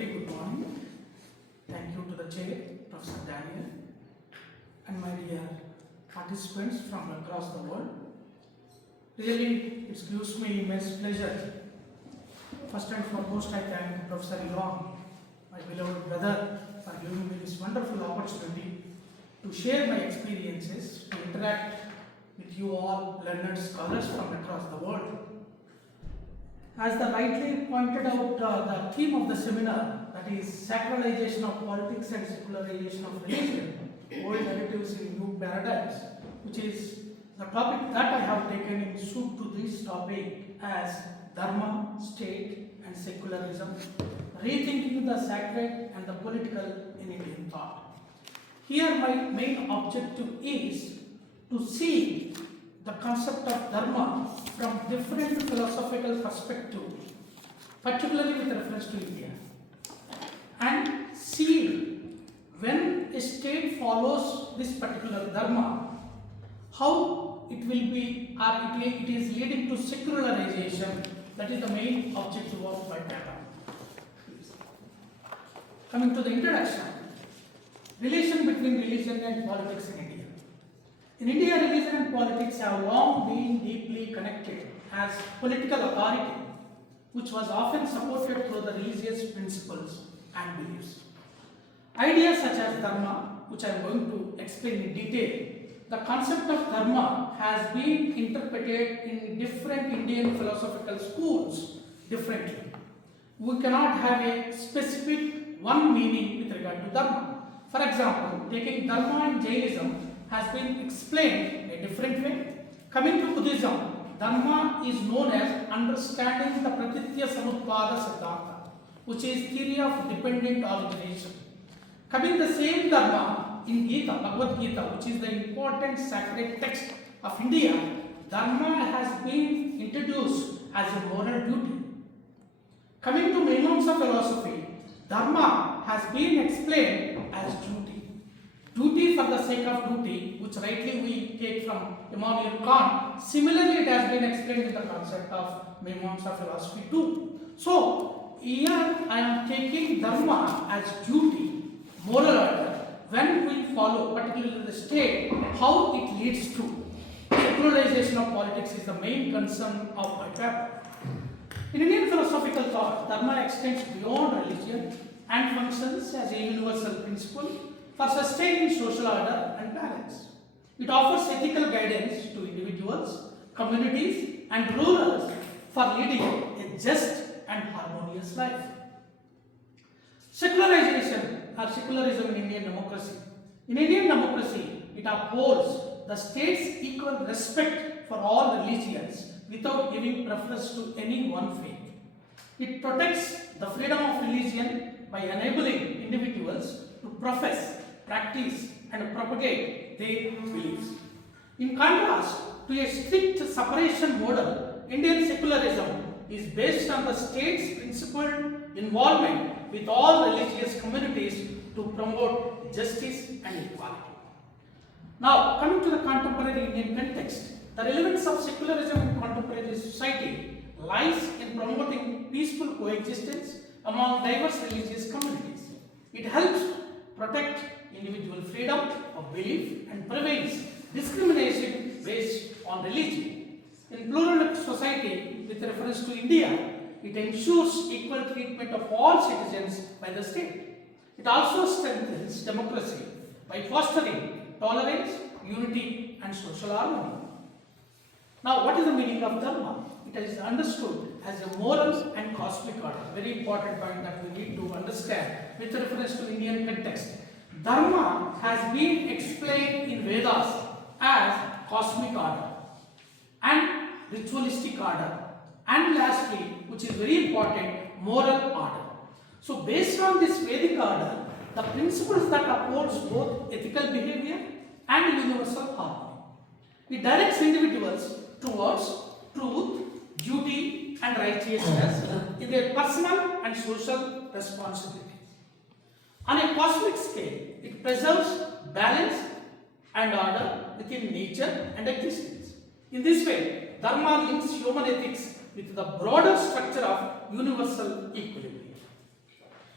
very good morning. Thank you to the chair, Professor Daniel, and my dear participants from across the world. Really, it gives me immense pleasure. First and foremost, I thank Professor Ivan, my beloved brother, for giving me this wonderful opportunity to share my experiences, to interact with you all learned scholars from across the world. As the rightly pointed out, the theme of the seminar, that is sacralization of politics and secularization of religion, old narratives in new paradigms, which is the topic that I have taken in suit to this topic as Dharma, state and secularism, rethinking the sacred and the political in Indian thought. Here my main objective is to see the concept of Dharma from different philosophical perspectives, particularly with reference to India, and see when a state follows this particular Dharma, how it will be, or it is leading to secularization. That is the main objective of my paper. Coming to the introduction, relation between religion and politics in India. In India, religion and politics have long been deeply connected as political authority, which was often supported through the religious principles and beliefs. Ideas such as Dharma, which I am going to explain in detail, the concept of Dharma has been interpreted in different Indian philosophical schools differently. We cannot have a specific one meaning with regard to Dharma. For example, taking Dharma in Jainism has been explained in a different way. Coming to Buddhism, Dharma is known as understanding the Pratitya Samutpada Siddhanta, which is theory of dependent origination. Coming the same Dharma in Gita, Bhagavad Gita, which is the important sacred text of India, Dharma has been introduced as a moral duty. Coming to Mimamsa philosophy, Dharma has been explained as duty. Duty for the sake of duty, which rightly we take from Immanuel Kant. Similarly, it has been explained in the concept of Mimamsa philosophy too. So, here I am taking Dharma as duty, moral order, when we follow, particularly the state, how it leads to secularization of politics is the main concern of my paper. In Indian philosophical thought, Dharma extends beyond religion and functions as a universal principle for sustaining social order and balance. It offers ethical guidance to individuals, communities, and rulers for leading a just and harmonious life. Secularization or secularism in Indian democracy. In Indian democracy, it upholds the state's equal respect for all religions without giving preference to any one faith. It protects the freedom of religion by enabling individuals to profess, practice and propagate their beliefs. In contrast to a strict separation model, Indian secularism is based on the state's principled involvement with all religious communities to promote justice and equality. Now, coming to the contemporary Indian context, the relevance of secularism in contemporary society lies in promoting peaceful coexistence among diverse religious communities. It helps protect individual freedom of belief and prevents discrimination based on religion. In pluralistic society, with reference to India, it ensures equal treatment of all citizens by the state. It also strengthens democracy by fostering tolerance, unity and social harmony. Now, what is the meaning of Dharma? It is understood as a moral and cosmic order. Very important point that we need to understand with reference to Indian context. Dharma has been explained in Vedas as cosmic order and ritualistic order, and lastly, which is very important, moral order. So based on this Vedic order, the principles that upholds both ethical behavior and universal harmony. It directs individuals towards truth, duty and righteousness in their personal and social responsibilities. On a cosmic scale, it preserves balance and order within nature and existence. In this way, Dharma links human ethics with the broader structure of universal equilibrium.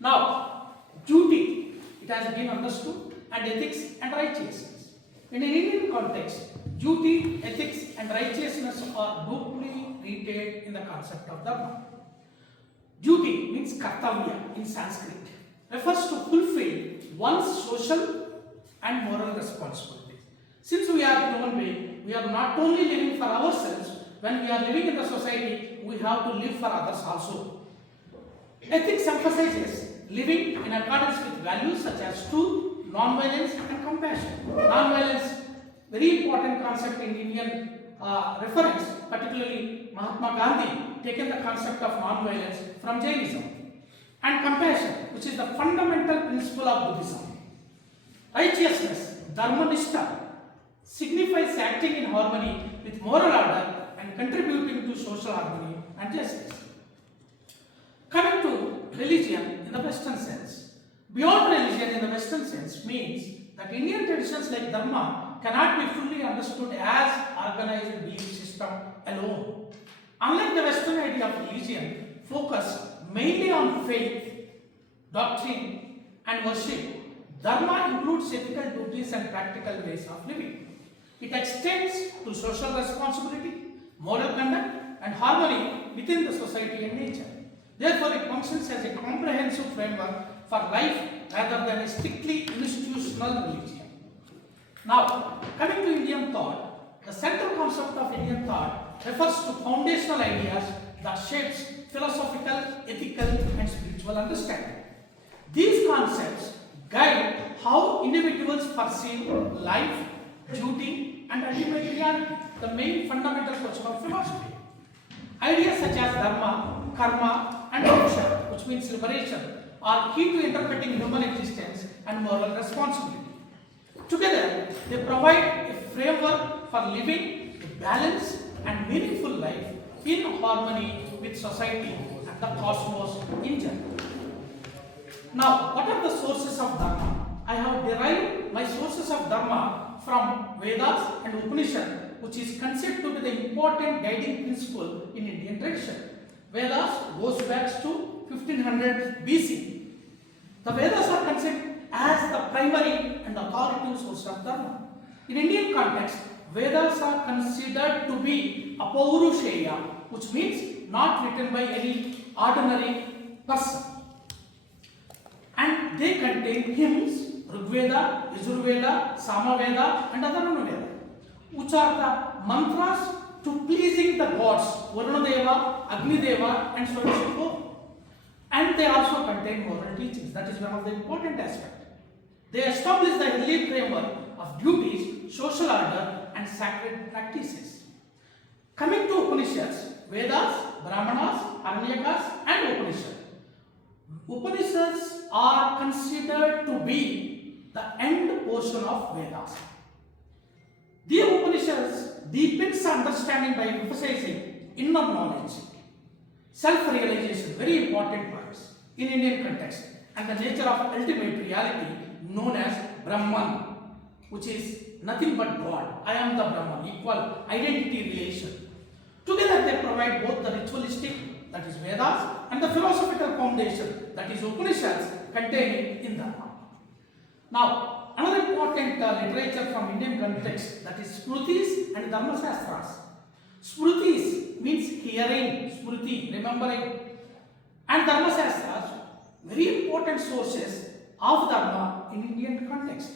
Now, duty, it has been understood, and ethics and righteousness. In an Indian context, duty, ethics and righteousness are deeply rooted in the concept of Dharma. Duty means kartavya in Sanskrit, refers to fulfill one's social and moral responsibilities. Since we are human beings, we are not only living for ourselves, when we are living in the society, we have to live for others also. Ethics emphasizes living in accordance with values such as truth, non-violence and compassion. Non-violence, very important concept in Indian reference, particularly Mahatma Gandhi taken the concept of non-violence from Jainism. And compassion, which is the fundamental principle of Buddhism. Righteousness, Dharma-nishtha, signifies acting in harmony with moral order and contributing to social harmony and justice. Coming to religion in the Western sense. Beyond religion in the Western sense means that Indian traditions like Dharma cannot be fully understood as organized belief system alone. Unlike the Western idea of religion, focus mainly on faith, doctrine and worship, Dharma includes ethical duties and practical ways of living. It extends to social responsibility, moral conduct and harmony within the society and nature. Therefore, it functions as a comprehensive framework for life rather than a strictly institutional religion. Now, coming to Indian thought, the central concept of Indian thought refers to foundational ideas that shapes philosophical, ethical and spiritual understanding. These concepts guide how individuals perceive life, duty and ultimate reality, the main fundamental question of philosophy. Ideas such as Dharma, Karma and Moksha, which means liberation, are key to interpreting human existence and moral responsibility. Together, they provide a framework for living a balanced and meaningful life in harmony with society and the cosmos in general. Now, what are the sources of Dharma? I have derived my sources of Dharma from Vedas and Upanishad, which is considered to be the important guiding principle in Indian tradition. Vedas goes back to 1500 BC. The Vedas are considered as the primary and authoritative source of Dharma. In Indian context, Vedas are considered to be apaurusheya, which means not written by any ordinary person. And they contain hymns, Rigveda, Yajurveda, Samaveda and Atharvaveda, which are the mantras to pleasing the gods, Varunadeva, Agnideva and so on and so forth. And they also contain moral teachings. That is one of the important aspects. They establish the healthy framework of duties, social order and sacred practices. Coming to Upanishads, Vedas, Brahmanas, Aranyakas and Upanishads. Upanishads are considered to be the end portion of Vedas. The Upanishads deepens understanding by emphasizing inner knowledge, self-realization, very important parts in Indian context, and the nature of ultimate reality known as Brahman, which is nothing but God. I am the Brahman, equal identity relation. Together they provide both the ritualistic, that is Vedas, and the philosophical foundation, that is Upanishads, containing in Dharma. Now, another important literature from Indian context, that is Smrutis and Dharma Shastras. Smrutis means hearing, Smruti, remembering, and Dharma Shastras, very important sources of Dharma in Indian context,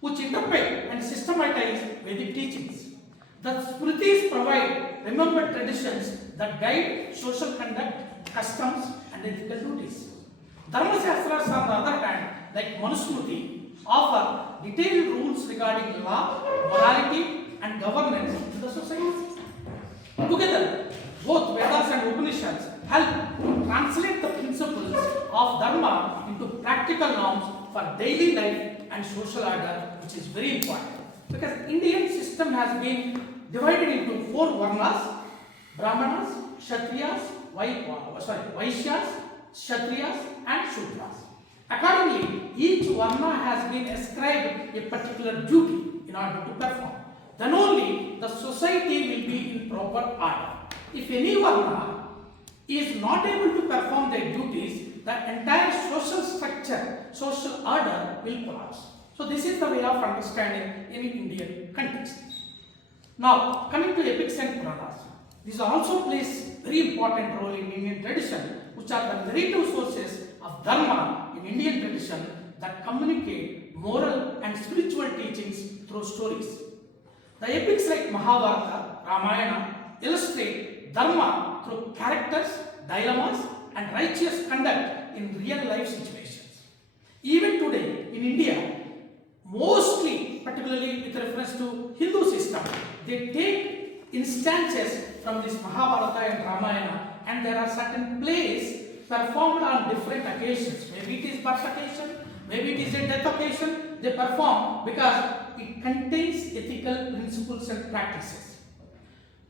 which interpret and systematize Vedic teachings. The Smritis provide remembered traditions that guide social conduct, customs and ethical duties. Dharma Shastras, on the other hand, like Manusmriti, offer detailed rules regarding law, morality and governance in the society. Together, both Vedas and Upanishads help to translate the principles of Dharma into practical norms for daily life and social order, which is very important. Because Indian system has been divided into 4 varnas: Brahmanas, Kshatriyas, Vaishyas, Kshatriyas and Shudras. Accordingly, each varna has been ascribed a particular duty in order to perform. Then only the society will be in proper order. If any varna is not able to perform their duties, the entire social structure, social order will collapse. So this is the way of understanding in Indian context. Now, coming to epics and Puranas, these also plays very important role in Indian tradition, which are the narrative sources of Dharma in Indian tradition that communicate moral and spiritual teachings through stories. The epics like Mahabharata, Ramayana illustrate Dharma through characters, dilemmas, and righteous conduct in real life situations. Even today in India, mostly, particularly with reference to Hindu system, they take instances from this Mahabharata and Ramayana, and there are certain plays performed on different occasions. Maybe it is birth occasion, maybe it is a death occasion. They perform because it contains ethical principles and practices.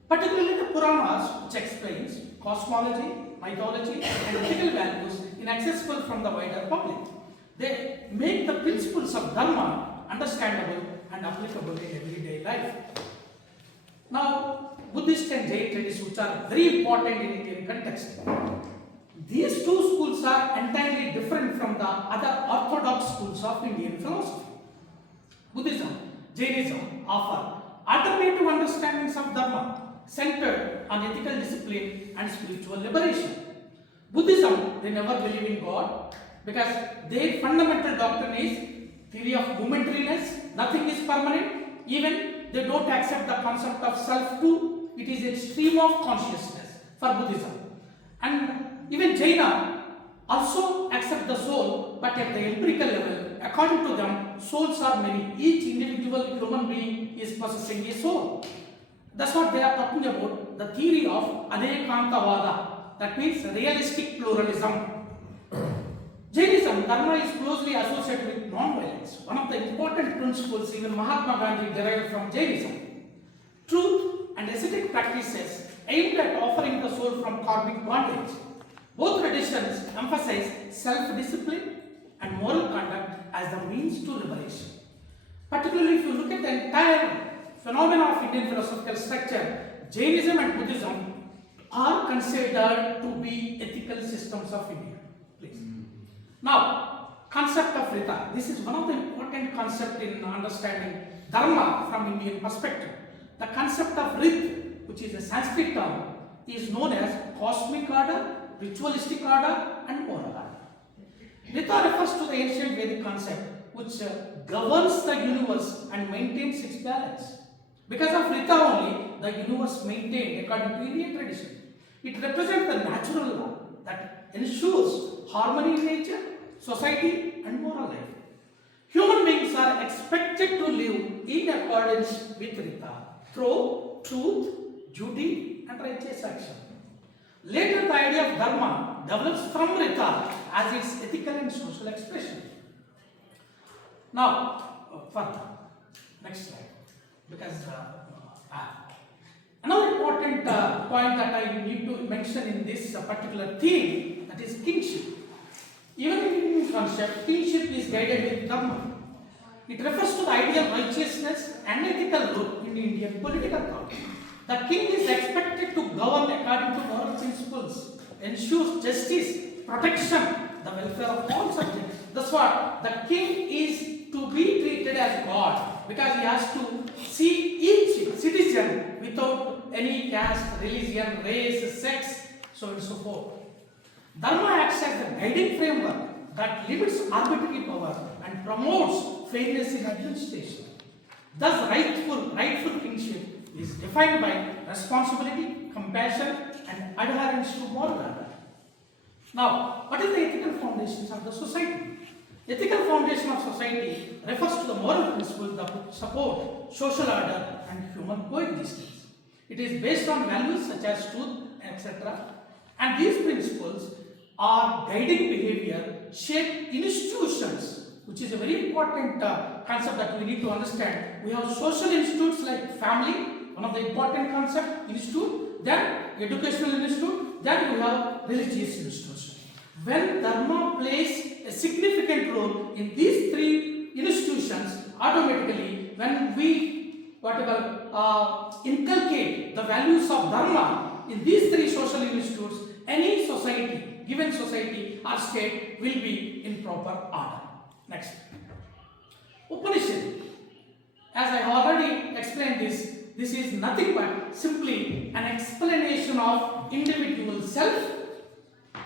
Particularly the Puranas, which explains cosmology, mythology, and ethical values inaccessible from the wider public. They make the principles of Dharma understandable and applicable in everyday life. Now, Buddhist and Jain traditions, which are very important in Indian context, these two schools are entirely different from the other orthodox schools of Indian philosophy. Buddhism, Jainism offer alternative understandings of Dharma centered on ethical discipline and spiritual liberation. Buddhism, they never believe in God because their fundamental doctrine is theory of momentariness, nothing is permanent, even they don't accept the concept of self too. It is a stream of consciousness for Buddhism. And even Jaina also accept the soul, but at the empirical level, according to them, souls are many. Each individual human being is possessing a soul. That's what they are talking about, the theory of Anekantavada, that means realistic pluralism. Jainism, Dharma is closely associated with non-violence. One of the important principles even Mahatma Gandhi derived from Jainism. Truth and ascetic practices aimed at offering the soul from karmic bondage. Both traditions emphasize self-discipline and moral conduct as the means to liberation. Particularly if you look at the entire phenomena of Indian philosophical structure, Jainism and Buddhism are considered to be ethical systems of India. Please. Now, concept of Rita. This is one of the important concepts in understanding Dharma from Indian perspective. The concept of Rit, which is a Sanskrit term, is known as cosmic order, ritualistic order, and moral order. Rita refers to the ancient Vedic concept which governs the universe and maintains its balance. Because of Rita only, the universe maintained according to Indian tradition. It represents the natural law that ensures harmony in nature, society, and moral life. Human beings are expected to live in accordance with Rita through truth, duty, and righteous action. Later, the idea of Dharma develops from Rita as its ethical and social expression. Now, further, next slide. Because another important point that I need to mention in this particular theme, that is kingship. Even in Indian concept, kingship is guided with Dharma. It refers to the idea of righteousness and ethical rule in Indian political thought. The king is expected to govern according to moral principles, ensures justice, protection, the welfare of all subjects. That's what the king is to be treated as God, because he has to see each citizen without any caste, religion, race, sex, so on and so forth. Dharma acts as a guiding framework that limits arbitrary power and promotes fairness in administration. Thus, rightful kingship is defined by responsibility, compassion, and adherence to moral order. Now, what is the ethical foundations of the society? Ethical foundation of society refers to the moral principles that support social order and human coexistence. It is based on values such as truth, etc. And these principles are guiding behavior, shape institutions, which is a very important concept that we need to understand. We have social institutes like family, one of the important concept, institute, then educational institute, then we have religious institutions. When Dharma plays a significant role in these three institutions, automatically when we inculcate the values of Dharma in these three social institutes, any society, given society or state will be in proper order. Next. Upanishad. As I already explained this is nothing but simply an explanation of individual self,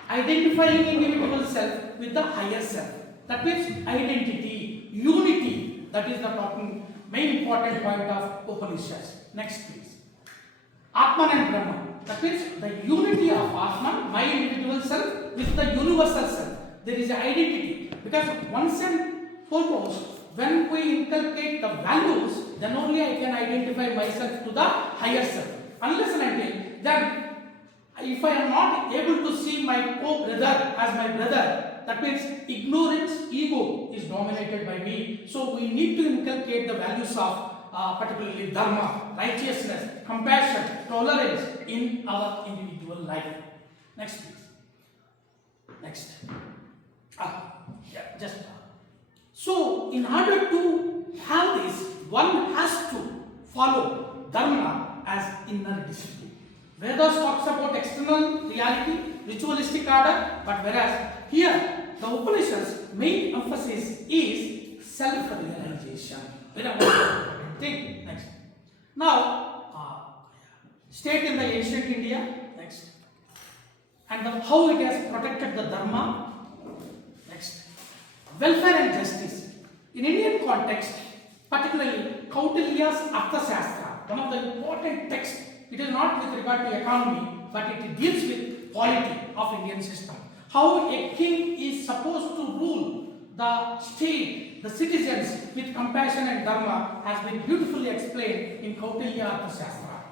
identifying individual self with the higher self. That means identity, unity. That is the main important point of Upanishads. Next please. Atman and Brahman. That means the unity of Atman, my individual self, with the universal self. There is an identity. Because once and foremost, when we inculcate the values, then only I can identify myself to the higher self. Unless and until then, if I am not able to see my co-brother as my brother, that means ignorance, ego is dominated by me. So we need to inculcate the values of particularly Dharma, righteousness, compassion, tolerance in our individual life. Next please. Next. So in order to have this, one has to follow Dharma as inner discipline. Vedas talks about external reality, ritualistic order, but whereas here the Upanishads' main emphasis is self-realization. Very important thing. Next. Now, state in the ancient India. Next. And how it has protected the Dharma. Next. Welfare and justice. In Indian context, particularly Kautilya's Arthashastra, one of the important texts. It is not with regard to economy, but it deals with polity of Indian system. How a king is supposed to rule the state, the citizens with compassion and dharma has been beautifully explained in Kautilya Arthashastra.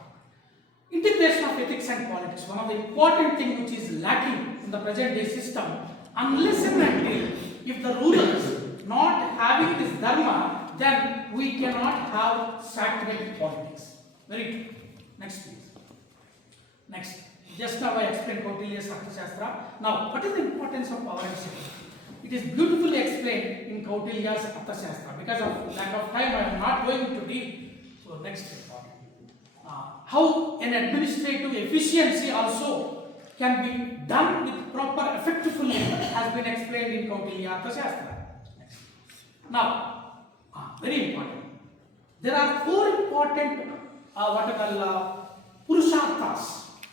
Integration of ethics and politics, one of the important things which is lacking in the present day system, unless and until if the rulers not having this dharma, then we cannot have sacred politics. Very true. Next please. Next. Just now I explained Kautilya's Arthashastra. Now, what is the importance of power and security? It is beautifully explained in Kautilya's Arthashastra. Because of lack of time, I am not going into deep. So, next. How an administrative efficiency also can be done with proper effectively has been explained in Kautilya Arthashastra. Now, very important. There are four important what I call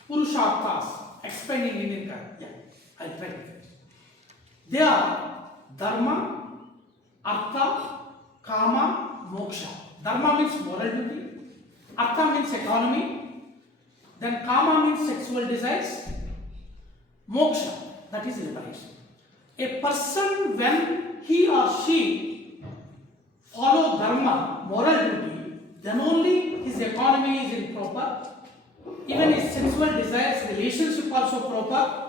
Purusharthas explained in Indian culture. Yeah, I'll try to finish. They are Dharma, Artha, Kama, Moksha. Dharma means moral duty, Artha means economy, then Kama means sexual desires, Moksha, that is liberation. A person, when he or she follow Dharma, moral duty, then only his economy is in proper, even his sexual desires, relationship also proper.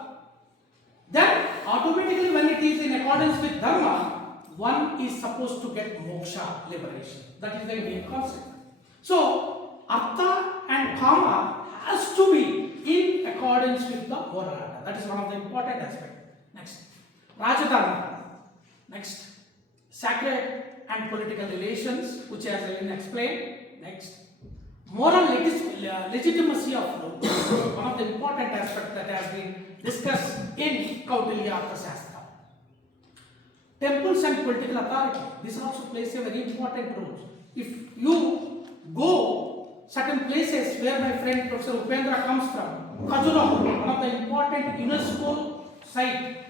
Then automatically when it is in accordance with Dharma, one is supposed to get moksha, liberation. That is the main concept. So, Artha and Kama has to be in accordance with the moral order. That is one of the important aspects. Next. Rajadharma. Next. Sacred and political relations, which has been explained. Next. Moral legitimacy of law. One of the important aspects that has been discussed in Kautilya Arthashastra. Temples and political authority. This also plays a very important role. If you go certain places where my friend Professor Upendra comes from, Khajuraho, one of the important UNESCO site,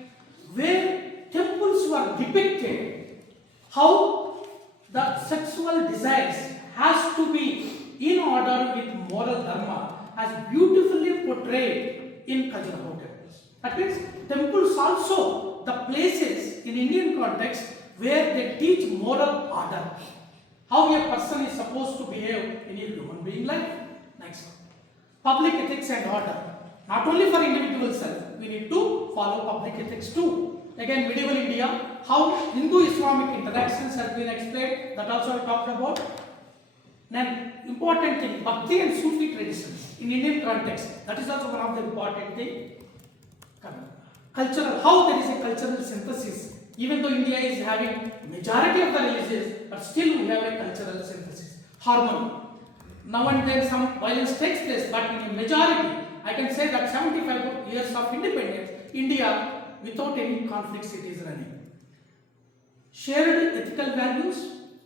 where temples were depicted, how the sexual desires has to be in order with moral dharma, as beautifully portrayed in Khajuraho temples. That means temples also the places in Indian context where they teach moral order, how a person is supposed to behave in a human being life. Next one. Public ethics and order. Not only for individual self, we need to follow public ethics too. Again, medieval India, how Hindu-Islamic interactions have been explained, that also I talked about. Then, important thing, Bhakti and Sufi traditions in Indian context, that is also one of the important things. Cultural, how there is a cultural synthesis. Even though India is having majority of the religions, but still we have a cultural synthesis. Harmony. Now and then some violence takes place, but in a majority, I can say that 75 years of independence, India without any conflicts it is running. Shared ethical values,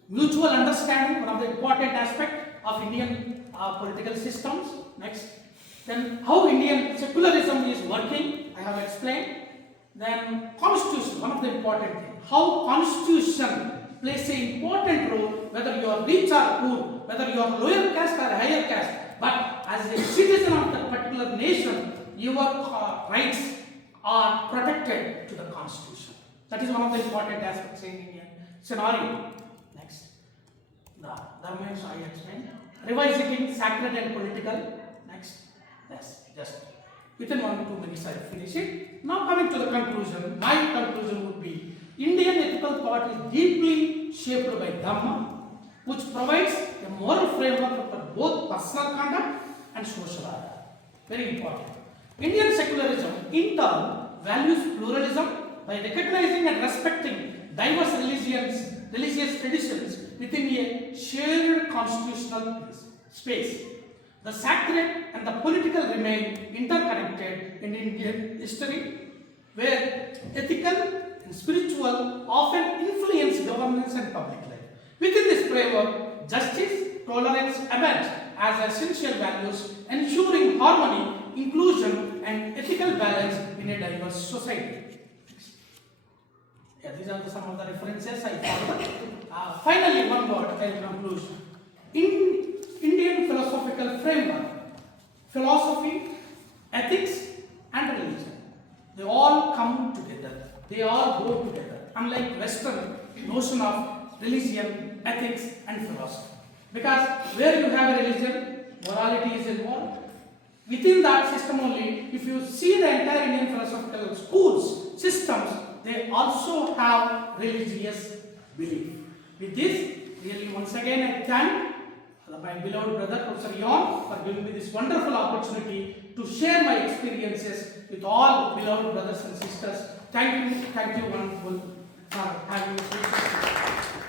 mutual understanding, one of the important aspects of Indian political systems. Next. Then how Indian secularism is working, I have explained. Then constitution, one of the important things. How constitution plays an important role, whether you are rich or poor, whether you are lower caste or higher caste. But as a citizen of that particular nation, your rights are protected to the constitution. That is one of the important aspects in Indian scenario. Next. The Dharma I explained. Revisiting sacred and political. Next. Yes, just within 1 to 2 minutes I finish it. Now coming to the conclusion, my conclusion would be Indian ethical thought is deeply shaped by Dharma, which provides a moral framework for both personal conduct and social order. Very important. Indian secularism in turn values pluralism by recognizing and respecting diverse religious traditions within a shared constitutional space. The sacred and the political remain interconnected in Indian history, where ethical and spiritual often influence governance and public life. Within this framework, justice, tolerance emerge as essential values, ensuring harmony, inclusion, and ethical balance in a diverse society. Yeah, these are some of the references I found. Finally, one word I will conclude. In Indian philosophical framework, philosophy, ethics, and religion, they all come together. They all go together. Unlike Western notion of religion, ethics, and philosophy. Because where you have a religion, morality is involved. Within that system only, if you see the entire Indian philosophical schools, systems, they also have religious belief. With this, really once again I thank my beloved brother Professor Yon for giving me this wonderful opportunity to share my experiences with all beloved brothers and sisters. Thank you wonderful for having me.